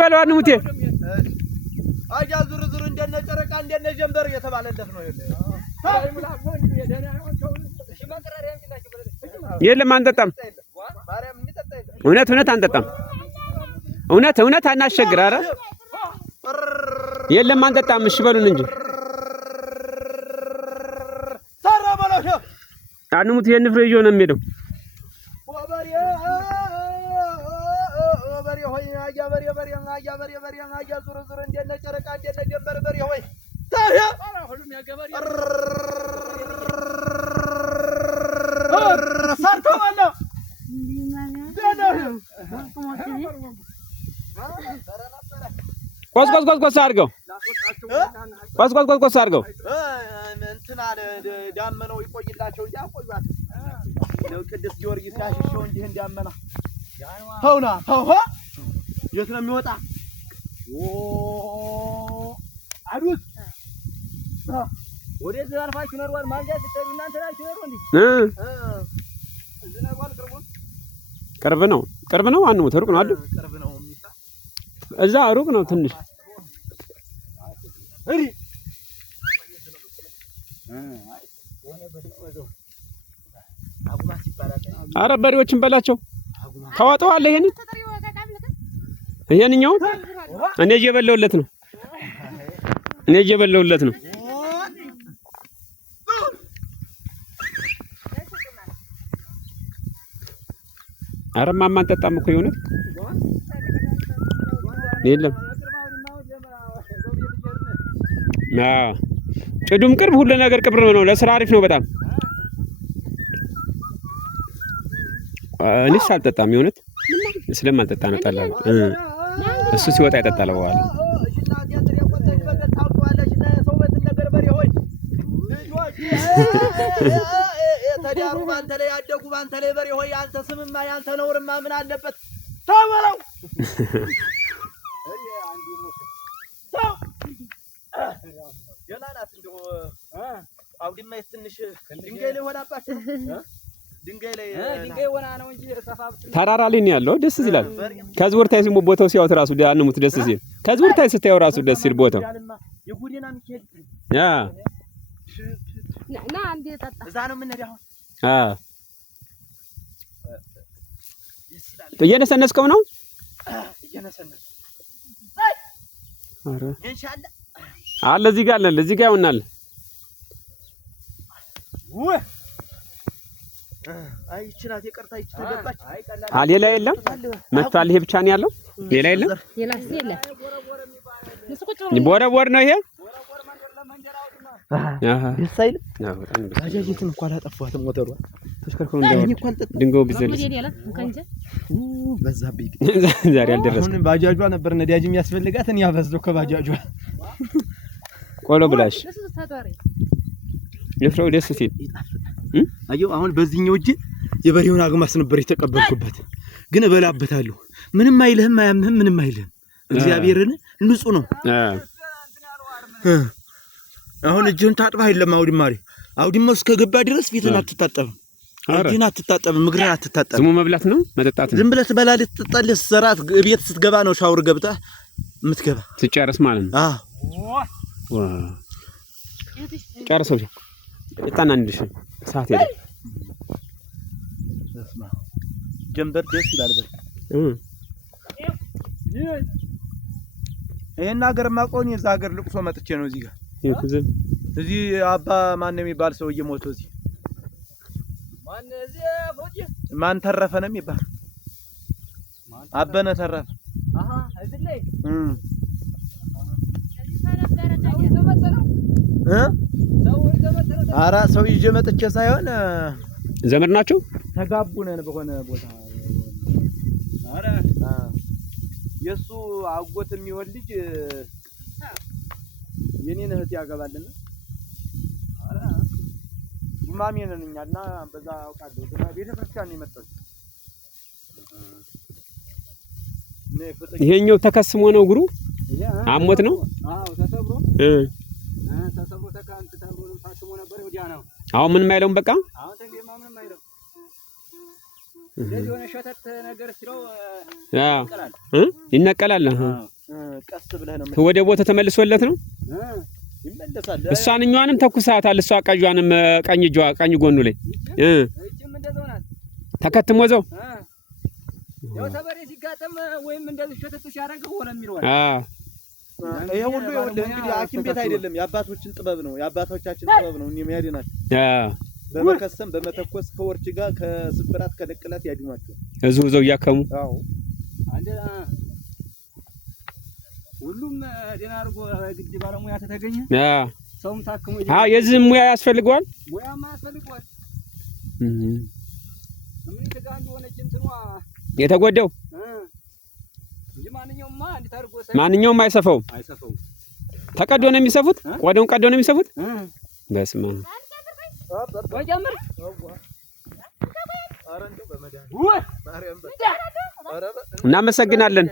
በለው አንሙቴ አጃ ዙር እንደነ ጨረቃ እንደነ ጀንበር እየተባለለት ነው የለም አንጠጣም እውነት አንጠጣም እውነት አናሸግር ኧረ የለም አንጠጣም እሺ በሉን እንጂ አንሙት የንፍሬ ይዞ ነው የሚሄደው በሬ ሆይ አጃ በሬ አጃ ዙር እንደነ ጨረቃ እንደነ ጀንበር በሬ ሆይ ታዲያ ሁሉም ያገበሬ ሰርቶ ማለ ቆስ አድርገው ቆስ አድርገው እንትና ዳመናው ይቆይላቸው እንጂ አቆዩት ነው ቅዱስ ጊዮርጊስ ያሽሽው እንዲህ እንዲያመና ተውና ተው የት ነው የሚወጣ አዱት ወደ ዘርፋችሁ ነርዋል ማንጃ ሲተሩ እናንተ ናችሁ ነው እንዴ ዝናባል ቅርብ ነው አንሙት ሩቅ ነው አይደል ቅርብ ነው እዛ ሩቅ ነው ትንሽ እሪ አረ በሬዎችን በላቸው ታዋጣዋለህ ይሄንኛው እኔ እየበለውለት ነው አረ ማማን ጠጣም እኮ የሆነ የለም ጭዱም ቅርብ ሁሉ ነገር ቅርብ ነው ለስራ አሪፍ ነው በጣም እኔስ አልጠጣም የሆነት ስለማልጠጣ ነው ጠላው እሱ ሲወጣ ይጠጣል በኋላ ተዳሩ ባንተ ላይ ያደጉ ባንተ ላይ በሬ ሆይ አንተ ስምማ ያንተ ነውርማ ምን አለበት ታበለው የላናት እንደው አውዲማ ትንሽ ድንጋይ ላይ ሆናባችሁ ድንጋይ ሆና ነው እንጂ ተራራ ላይ ነው ያለው ደስ ይላል ከዚህ ወርታይ ሲሞ ቦታው ሲያውት ራሱ አንሙት ደስ ሲል ከዚህ ወርታይ ስታየው ራሱ ደስ ሲል ቦታው የጉዴና ሚካኤል ያ ና አንዴ ተጣ እዛ ነው ምን ነው እየነሰነስከው ነው እየነሰነስ አረ ኢንሻአላህ አለ እዚህ ጋር ይሆናል አይ ይችላል የቀርታ ተገባች ሌላ የለም መጥቷል ይሄ ብቻ ነው ያለው ሌላ የለም ቦረቦር ነው ይሄ ደስ አይልም ባጃጅትን እንኳን አላጠፋትም ሞተሯ ተሽከርከሩ ድንጋው ቢዘልስ በዛብኝ ዛሬ አልደረስኩም ባጃጇ ነበር ነዳጅ የሚያስፈልጋት እኔ ያበዝዶ ከባጃጇ ቆሎ ብላሽ የፍራው ደስ ሲል አየው አሁን በዚህኛው እጅ የበሬውን አግማስ ነበር የተቀበልኩበት ግን እበላበታለሁ ምንም አይልህም አያምህም ምንም አይልህም እግዚአብሔርን ንጹህ ነው አሁን እጅን ታጥባህ አይደለም አውዲማው እስከገባ ድረስ ፊትን አትታጠብም እጅን አትታጠብም ምግርን አትታጠብም ዝሙ መብላት ነው መጠጣት ነው ዝም ብለህ ትበላለህ ትጠጣለህ ሰራት ቤት ስትገባ ነው ሻወር ገብተህ የምትገባ ትጨርስ ማለት ነው ዋ ጨርሰው እጣና እንድሽ ሰዓት ሄደ ተስማ ጀንበር ደስ ይላል ይሄን ሀገር ማቆኝ እዛ ሀገር ልቅሶ መጥቼ ነው እዚህ ጋር እዚህ አባ ማን የሚባል ሰው እየሞተ እዚህ ማን ተረፈ ነው የሚባል አበነ ተረፈ እዚህ ላይ አራ ሰው ይዤ መጥቼ ሳይሆን ዘመድ ናቸው ተጋቡ ነን በሆነ ቦታ አራ የሱ አጎት የሚወልድ ልጅ የኔን እህት ያገባልና አራ ጉማሜ ነን እኛና በዛ አውቃለሁ ቤተክርስቲያን ነው የመጣው ይሄኛው ተከስሞ ነው እግሩ አሞት ነው አዎ ተሰብሮ ተካንት ተብሎ ታሽሞ ነበር ወዲያ ነው አሁን ምንም አይለውም በቃ አሁን ተንገማ ምንም አይለው እንደዚህ ሆነ ሸተት ነገር ሲለው ይነቀላል። ቀስ ብለህ ነው ወደ ቦታ ተመልሶለት ነው ይመለሳል። እሷንኛዋንም ተኩሳታል። እሷ ቀጇንም ቀኝ ጎኑ ላይ እቺም እንደዛው ናት። ተከትሞ ዘው ያው ተበሬ ሲጋጠም ወይም እንደዚህ ሸተት ሲያደርገው ሆነ የሚለው ይሄ ሁሉ ይኸውልህ እንግዲህ ሐኪም ቤት አይደለም፣ የአባቶችን ጥበብ ነው፣ የአባቶቻችን ጥበብ ነው። እኔም ያድናል በመከሰም በመተኮስ ከወርች ጋር ከስብራት ከንቅላት ያድኗቸው እዚሁ ዘው እያከሙ አንደ ሁሉም ደህና አድርጎ ግድ ባለሙያ ተተገኘ ሰውም ታክሞ የዚህ ሙያ ያስፈልገዋል። ሙያማ ያስፈልገዋል። ምን ተጋን እንደሆነች እንትኗ የተጎዳው እንጂ ማንኛውም አይሰፋውም። ተቀዶ ነው የሚሰፉት። ቆዳውን ቀዶ ነው የሚሰፉት። በስመ አብ ወጀምር እናመሰግናለን።